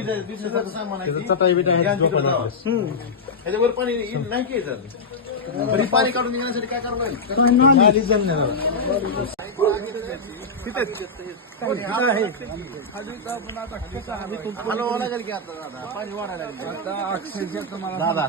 विजेचं सामान आहे त्याचा चटाई बिटा आहे तिकडे झोपायला. जावा. ह्याच्यावर पाणी येईल नाही की येतात तरी पाणी काढून निघण्यासाठी काय करावं लागेल नाली जमणार तिथं आहे आलो ओला गेला की आता दादा? पाणी वाढायला लागेल दादा